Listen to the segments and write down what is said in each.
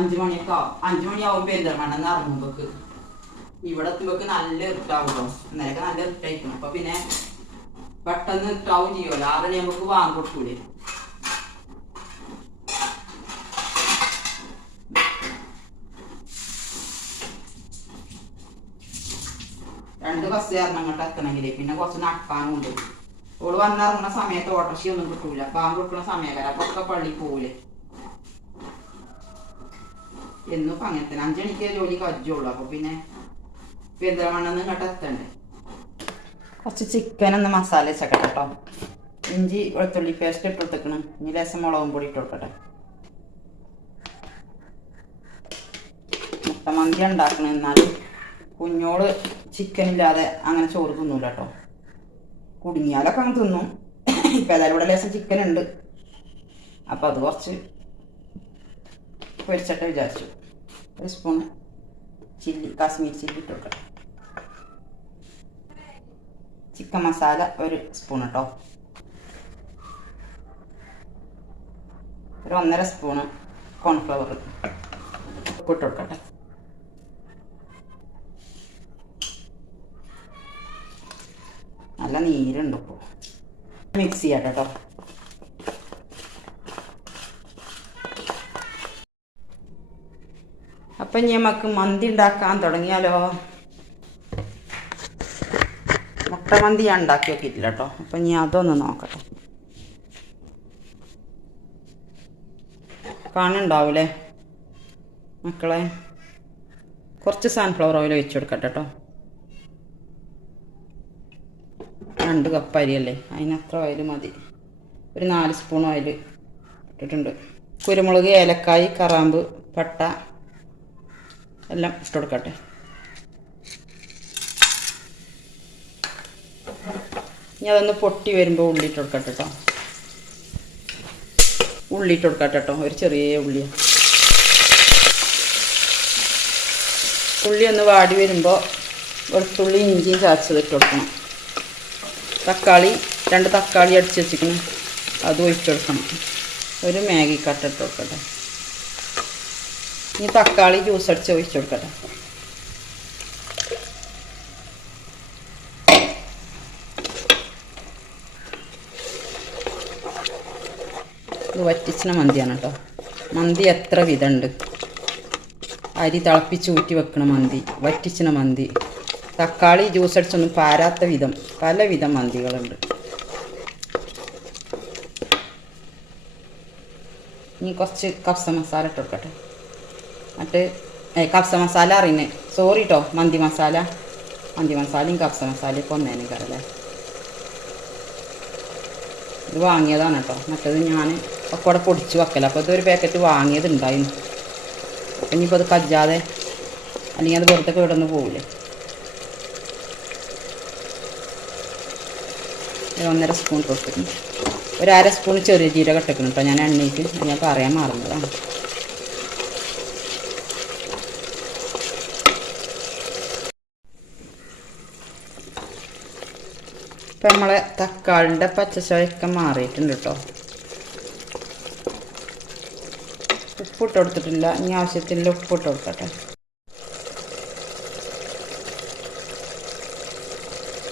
അഞ്ചു മണിയൊക്കെ ആവും. അഞ്ചു മണിയാവും പെരിന്തൽമണ്ണെന്ന് ഇറങ്ങുമ്പോക്ക് ഇവിടെ എത്തുമ്പോക്ക് നല്ല ഇട്ടാവുള്ളൂ ഇന്നലെയൊക്കെ നല്ല ഇട്ടായിരിക്കും അപ്പൊ പിന്നെ പെട്ടെന്ന് ഇട്ടാവും ചെയ്യുമല്ലോ ആറര നമുക്ക് വാങ്ങി കൊടുക്കൂലേ. രണ്ട് ബസ് കയറണം അങ്ങോട്ട് എത്തണമെങ്കിൽ പിന്നെ കുറച്ച് നടക്കാനുണ്ട് ഓൾ വന്നിറങ്ങുന്ന സമയത്ത് ഓട്ടർഷി ഒന്നും കിട്ടൂല ബാങ്ക് കൊടുക്കുന്ന സമയക്കാര അപ്പൊ ഒക്കെ പള്ളി പോകൂലേ എന്നും ഇപ്പൊ അങ്ങനെ തന്നെ. അഞ്ചണിക്ക് ജോലി കഴിച്ചോളൂ അപ്പൊ പിന്നെ പെന്തലമണ്ണെന്ന് ഇങ്ങോട്ട് എത്തണ്ടേ? കുറച്ച് ചിക്കൻ ഒന്ന് മസാല വെച്ചേക്കട്ടെ കേട്ടോ ഇഞ്ചി വെളുത്തുള്ളി പേസ്റ്റ് ഇട്ട് കൊടുത്തേക്കണം. ഇനി ലേശം മുളകും പൊടി ഇട്ട് കൊടുക്കട്ടെ. മുട്ടമന്തി ഉണ്ടാക്കണം എന്നാലും കുഞ്ഞോൾ ചിക്കൻ ഇല്ലാതെ അങ്ങനെ ചോറ് തിന്നൂല കേട്ടോ കുടുങ്ങിയാലൊക്കെ അങ്ങ് തിന്നും. ഇപ്പം ഏതായാലും ഇവിടെ ലേശം ചിക്കൻ ഉണ്ട്. അപ്പോൾ അത് കുറച്ച് പൊരിച്ചിട്ട് വിചാരിച്ചു. ഒരു സ്പൂൺ ചില്ലി കാശ്മീർ ചില്ലി ഇട്ട് കൊടുക്കട്ടെ ചിക്കൻ മസാല ഒരു സ്പൂൺ കേട്ടോ ഒരു ഒന്നര സ്പൂണ് കോൺഫ്ലവർ ഇട്ട് കൊടുക്കട്ടെ. നല്ല നീരുണ്ട് ഇപ്പോൾ മിക്സ് ചെയ്യാം അപ്പം ഞമ്മക്ക് മന്തി ഉണ്ടാക്കാൻ തുടങ്ങിയാലോ? മുട്ട മന്തി ഞാൻ ഉണ്ടാക്കി നോക്കിയിട്ടില്ല കേട്ടോ. അപ്പം ഇനി അതൊന്ന് നോക്കട്ടെ. കാണുന്നുണ്ടാവൂലേ? മക്കളെ കുറച്ച് സൺഫ്ലവർ ഓയിൽ ഒഴിച്ചു കൊടുക്കട്ടെ കേട്ടോ. രണ്ട് കപ്പ് അരിയല്ലേ? അതിനത്ര ഓയിൽ മതി. ഒരു നാല് സ്പൂൺ ഓയിൽ ഇട്ടിട്ടുണ്ട്. കുരുമുളക് ഏലക്കായ് കറാമ്പ് പട്ട എല്ലാം ഇട്ട് കൊടുക്കട്ടെ. ഇനി അതൊന്ന് പൊട്ടി വരുമ്പോൾ ഉള്ളി ഇട്ട് കൊടുക്കട്ടെ കേട്ടോ ഉള്ളി ഇട്ട് കൊടുക്കട്ടെ കേട്ടോ ഒരു ചെറിയ ഉള്ളി ഉള്ളി ഒന്ന് വാടി വരുമ്പോൾ വെളുത്തുള്ളി ഇഞ്ചിയും ചാച്ചത് ഇട്ട് കൊടുക്കണം. തക്കാളി രണ്ട് തക്കാളി അടിച്ച് വെച്ചിരിക്കണം അത് ഒഴിച്ചു കൊടുക്കണം. ഒരു മാഗി കട്ട ഇട്ട് കൊടുക്കട്ടെ. ഇനി തക്കാളി ജ്യൂസ് അടിച്ച് ഒഴിച്ചു കൊടുക്കട്ടെ. ഇത് വറ്റിച്ചിന മന്തിയാണ് കേട്ടോ. മന്തി എത്ര വിധമുണ്ട്. അരി തിളപ്പിച്ച് ഊറ്റി വെക്കണ മന്തി വറ്റിച്ചിന മന്തി. തക്കാളി ജ്യൂസ് അടിച്ചൊന്നും പാരാത്ത വിധം പല വിധം മന്തികളുണ്ട്. ഇനി കുറച്ച് കപ്സ മസാല ഇട്ട് കൊടുക്കട്ടെ. ഏ കപ്സ മസാല അറിയുന്നത് സോറി കേട്ടോ മന്തി മസാല. മന്തി മസാലയും കപ്സ മസാലയും ഒക്കെ ഒന്നേനും കറല്ലേ ഇത് വാങ്ങിയതാണ് കേട്ടോ. മറ്റേത് ഞാൻ ഒക്കെ കൂടെ പൊടിച്ച് വെക്കല. അപ്പോൾ ഇതൊരു പാക്കറ്റ് വാങ്ങിയത് ഉണ്ടായിരുന്നു അപ്പം ഇനിയിപ്പോൾ അത് കജ്ജാതെ അല്ലെങ്കിൽ അത് വെറുതെ കേടൊന്ന് പോവില്ലേ ഒന്നര സ്പൂൺ കൊടുത്തിട്ടുണ്ട്. ഒരു അര സ്പൂൺ ചെറിയ ജീരകം ഇട്ടേക്കണം കേട്ടോ. ഞാൻ എണ്ണയ്ക്ക് ഞാൻ പറയാൻ മറന്നതാണ്. ഇപ്പം നമ്മളെ തക്കാളിന്റെ പച്ചച്ചൊയൊക്കെ മാറിയിട്ടുണ്ട് കേട്ടോ ഉപ്പിട്ട് കൊടുത്തിട്ടില്ല. ഇനി ആവശ്യത്തിന്റെ ഉപ്പിട്ട് കൊടുത്തട്ടെ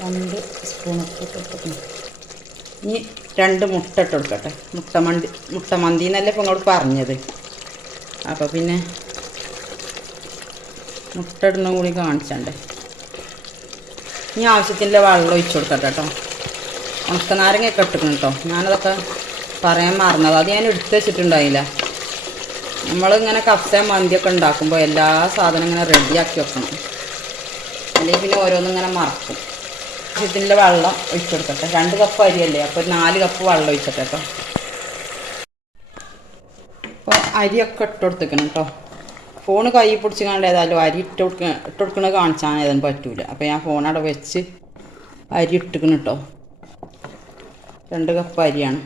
രണ്ട് സ്പൂൺ ഉപ്പിട്ട് കൊടുത്തിട്ടുണ്ട്. ഇനി രണ്ട് മുട്ട ഇട്ട് കൊടുക്കട്ടെ. മുട്ട മന്തി മുട്ട മന്തി എന്നല്ലേ ഇപ്പം ഇങ്ങോട്ട് പറഞ്ഞത്. അപ്പോൾ പിന്നെ മുട്ട ഇടുന്ന കൂടി കാണിച്ചണ്ടേ. ഇനി ആവശ്യത്തിന്റെ വെള്ളം ഒഴിച്ചു കൊടുക്കട്ടെ കേട്ടോ. ഉണക്കനാരങ്ങയൊക്കെ ഇട്ടിക്കണം കേട്ടോ. ഞാനതൊക്കെ പറയാൻ മറന്നത്. അത് ഞാൻ എടുത്തു വെച്ചിട്ടുണ്ടായില്ല. നമ്മളിങ്ങനെ കഫ്സ മന്തിയൊക്കെ ഉണ്ടാക്കുമ്പോൾ എല്ലാ സാധനം ഇങ്ങനെ റെഡിയാക്കി വെക്കണം. അല്ലെങ്കിൽ പിന്നെ ഓരോന്നും ഇങ്ങനെ മറക്കും. ആവശ്യത്തിന്റെ വെള്ളം ഒഴിച്ചു കൊടുക്കട്ടെ. രണ്ട് കപ്പ് അരിയല്ലേ? അപ്പോൾ ഒരു നാല് കപ്പ് വെള്ളം ഒഴിച്ചിട്ടെ കേട്ടോ. അപ്പോൾ അരിയൊക്കെ ഇട്ട് കൊടുത്തേക്കണം കേട്ടോ. ഫോണ് കൈ പിടിച്ച് കണ്ട് ഏതായാലും അരി ഇട്ട് കൊടുക്ക ഇട്ട് കൊടുക്കണത് കാണിച്ചാൽ ഏതായാലും പറ്റൂല. അപ്പോൾ ഞാൻ ഫോൺ അവിടെ വെച്ച് അരി ഇട്ടിക്കണം കേട്ടോ രണ്ട് കപ്പ് അരിയാണ്.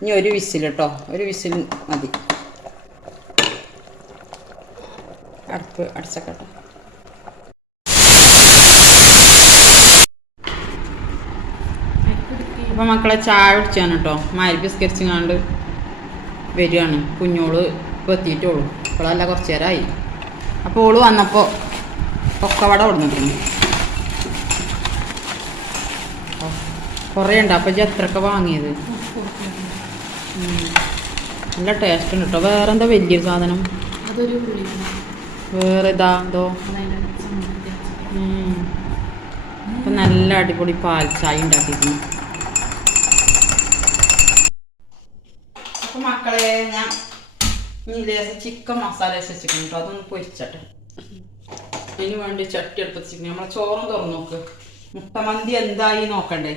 ഇനി ഒരു വിസിൽ കേട്ടോ ഒരു വിസിൽ മതി. അടുപ്പ് അടച്ചക്കട്ടോ. അപ്പം മക്കളെ ചായ കുടിച്ചാണ് കേട്ടോ മാരി ബിസ്കരിച്ചുങ്ങാണ്ട് വരികയാണ് കുഞ്ഞോൾ ഇപ്പോൾ എത്തിയിട്ടുള്ളൂ ഇപ്പോഴല്ല കുറച്ച് നേരമായി അപ്പോൾ ഓൾ വന്നപ്പോൾ പൊക്കവട കൊടുത്തിട്ടുണ്ട് കുറേ ഉണ്ട് അപ്പം എത്രക്ക എത്രയൊക്കെ വാങ്ങിയത്. നല്ല ടേസ്റ്റ് ഉണ്ട് കേട്ടോ വേറെ എന്താ വലിയൊരു സാധനം വേറെ ഇതാ എന്തോ നല്ല അടിപൊളി പാൽ ചായ ഉണ്ടാക്കിയിരുന്നു അപ്പൊ മക്കളെ ഞാൻ ലേശം ചിക്കൻ മസാല വെച്ചിട്ടുണ്ട്. കേട്ടോ അതൊന്ന് പൊരിച്ചട്ടെ. അതിന് വേണ്ടി ചട്ടി എടുപ്പിച്ചിരിക്കുന്നു നമ്മളെ ചോറും തുറന്നു നോക്ക്. മുട്ടമന്തി എന്തായി നോക്കണ്ടേ?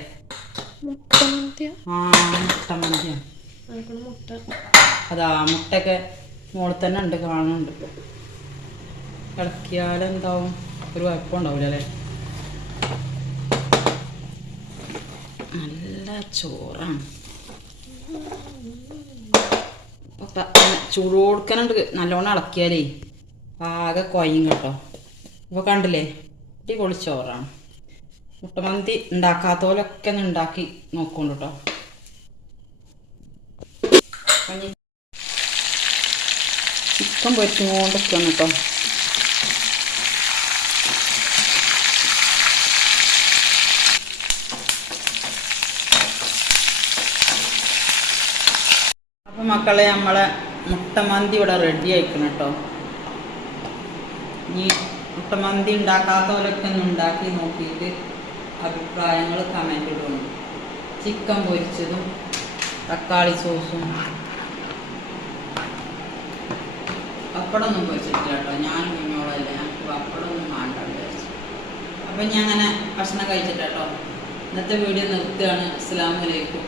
ആ മുട്ടമന്തിയാണ് അതാ മുട്ടയൊക്കെ മുകളിൽ തന്നെ ഉണ്ട് കാണുന്നുണ്ട്. ഇളക്കിയാലെന്താവും? ഒരു കുഴപ്പമുണ്ടാവില്ല അല്ലേ? നല്ല ചോറാണ് അപ്പൊ ചൂട് കൊടുക്കാനുണ്ട് നല്ലോണം ഇളക്കിയാലേ ആകെ കൊയ്യും കേട്ടോ. ഇപ്പൊ കണ്ടില്ലേ? ഇടി പൊളിച്ചോറാണ് മുട്ടമന്തി ഉണ്ടാക്കാത്തോലൊക്കെ ഒന്ന് ഉണ്ടാക്കി നോക്കുന്നുണ്ട് കേട്ടോ. ചിക്കൻ ചിക്കൻ പൊരിച്ചുകൊണ്ടൊക്കെയാണ് കേട്ടോ അപ്പൊ മക്കളെ നമ്മളെ മുട്ടമന്തി ഇവിടെ റെഡി ആയിക്കണം കേട്ടോ ഇനി മുട്ടമന്തി ഉണ്ടാക്കാത്തവരൊക്കെ ഒന്ന് ഉണ്ടാക്കി നോക്കിയിട്ട് അഭിപ്രായങ്ങൾ കമന്റ് ഇടുന്നു ചിക്കൻ പൊരിച്ചതും തക്കാളി സോസും പപ്പടമൊന്നും പൊരിച്ചിട്ടില്ല കേട്ടോ ഞാൻ കുഞ്ഞോളല്ല ഞങ്ങൾക്ക് പപ്പടമൊന്നും വേണ്ട അപ്പം ഞാൻ അങ്ങനെ ഭക്ഷണം കഴിച്ചിട്ടോ ഇന്നത്തെ വീഡിയോ നിർത്തുകയാണ്. അസ്സാം വലൈക്കും